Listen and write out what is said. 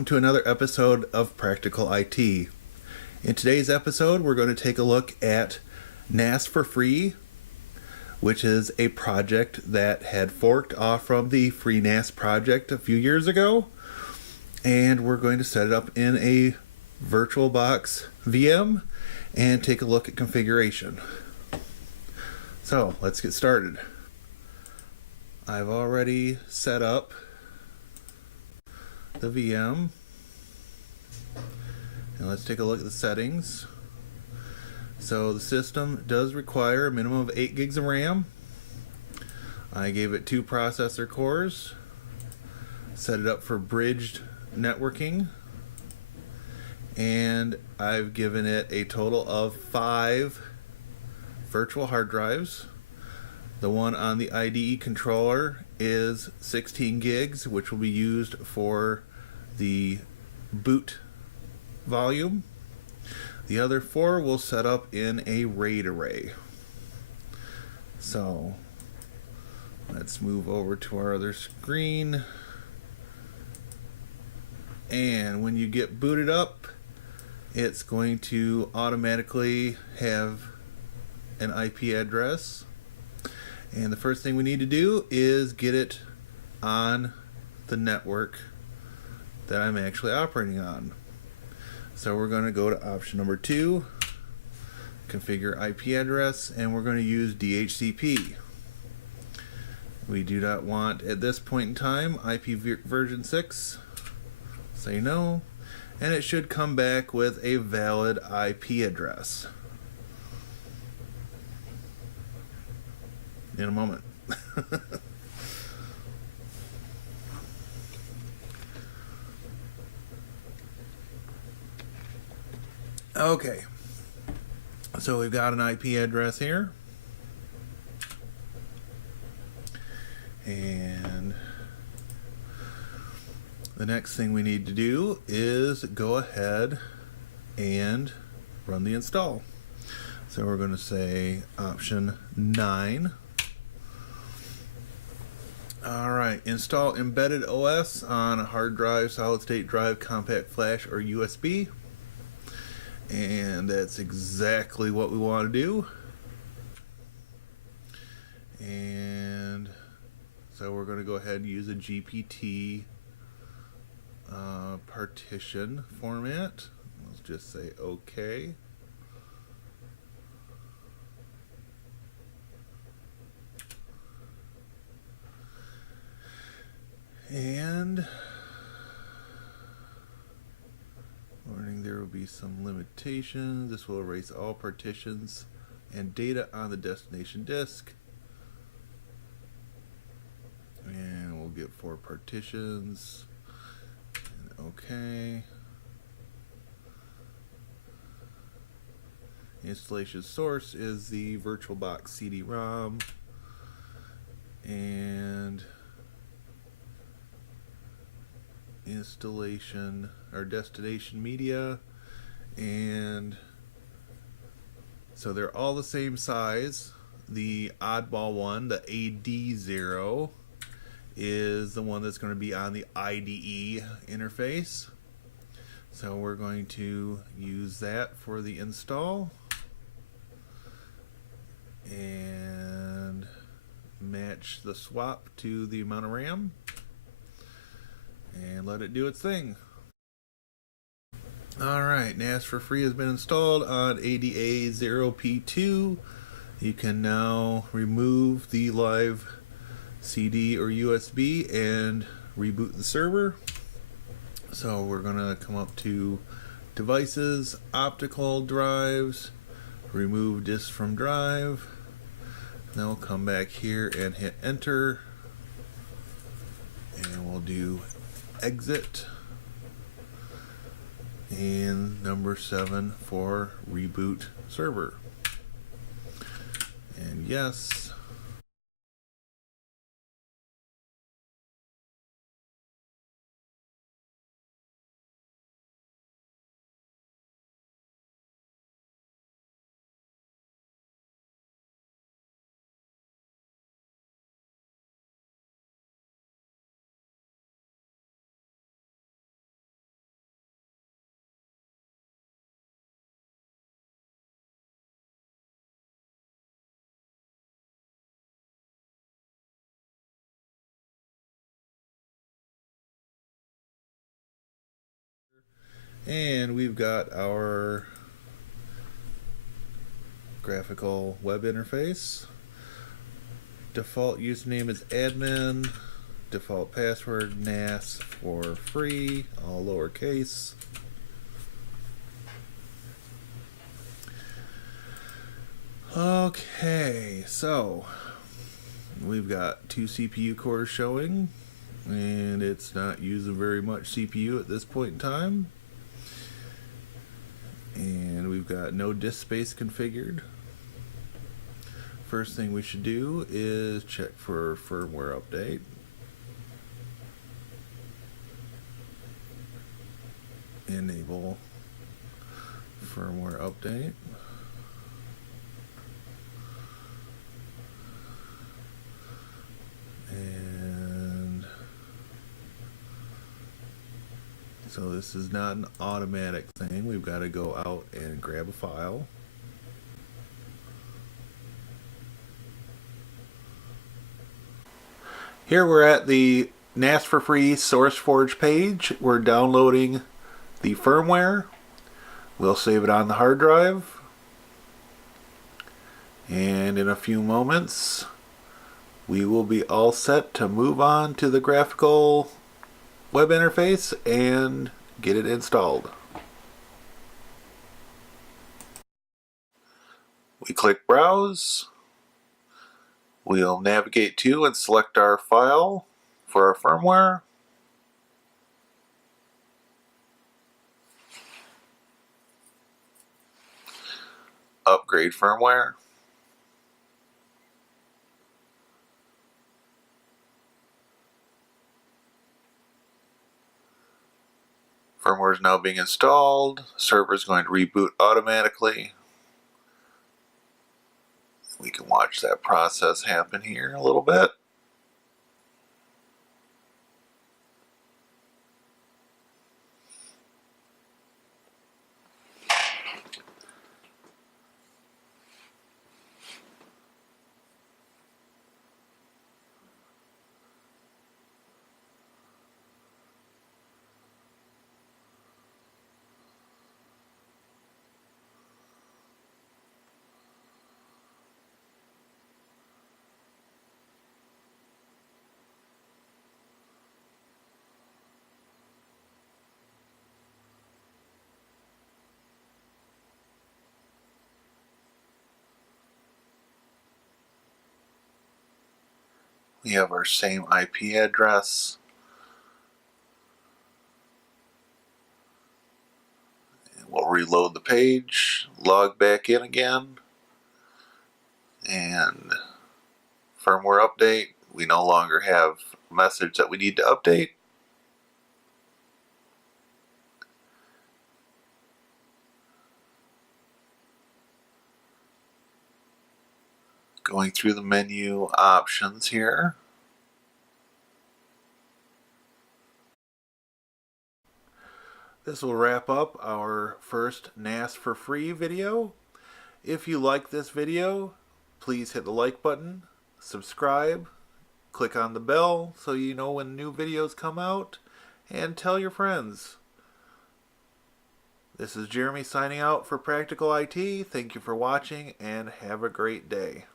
welcome to another episode of Practical IT. In today's episode, we're going to take a look at NAS4Free, which is a project that had forked off from the Free NAS project a few years ago, and we're going to set it up in a VirtualBox VM and take a look at configuration. So let's get started. I've already set up the VM, and let's take a look at the settings. So the system does require a minimum of 8 gigs of RAM. I gave it 2 processor cores, set it up for bridged networking, and I've given it a total of 5 virtual hard drives. The one on the IDE controller is 16 gigs, which will be used for the boot volume. The other 4 will set up in a RAID array. So let's move over to our other screen. And when you get booted up, it's going to automatically have an IP address. And the first thing we need to do is get it on the network that I'm actually operating on. So we're going to go to option number 2, configure IP address, and we're going to use DHCP. We do not want, at this point in time, IP version 6. Say no, and it should come back with a valid IP address in a moment. Okay, so we've got an IP address here, and the next thing we need to do is go ahead and run the install. So we're going to say option 9. Alright, install embedded OS on a hard drive, solid state drive, compact flash, or USB. And that's exactly what we want to do. And so we're going to go ahead and use a GPT partition format. Let's just say OK. And warning, there will be some limitations. This will erase all partitions and data on the destination disk. And we'll get 4 partitions. And OK. Installation source is the VirtualBox CD-ROM. And installation or destination media, and so they're all the same size. The oddball one, the AD0, is the one that's going to be on the IDE interface, so we're going to use that for the install and match the swap to the amount of RAM and let it do its thing. Alright, NAS4Free has been installed on ADA0P2. You can now remove the live CD or USB and reboot the server. So we're going to come up to Devices, Optical Drives, remove disk from drive. Then we'll come back here and hit Enter. And we'll do Exit and number 7 for reboot server, and yes. And we've got our graphical web interface. Default username is admin. Default password NAS4Free, all lowercase. Okay, so we've got 2 CPU cores showing, and it's not using very much CPU at this point in time. And we've got no disk space configured. First thing we should do is check for firmware update. Enable firmware update. And so this is not an automatic thing. We've got to go out and grab a file. Here we're at the NAS4Free SourceForge page. We're downloading the firmware. We'll save it on the hard drive. And in a few moments, we will be all set to move on to the graphical web interface and get it installed. We click Browse. We'll navigate to and select our file for our firmware. Upgrade firmware. Firmware is now being installed. Server is going to reboot automatically. We can watch that process happen here a little bit. We have our same IP address. We'll reload the page, log back in again, and firmware update. We no longer have a message that we need to update. Going through the menu options here. This will wrap up our first NAS4Free video. If you like this video, please hit the like button, subscribe, click on the bell so you know when new videos come out, and tell your friends. This is Jeremy signing out for Practical IT. Thank you for watching and have a great day.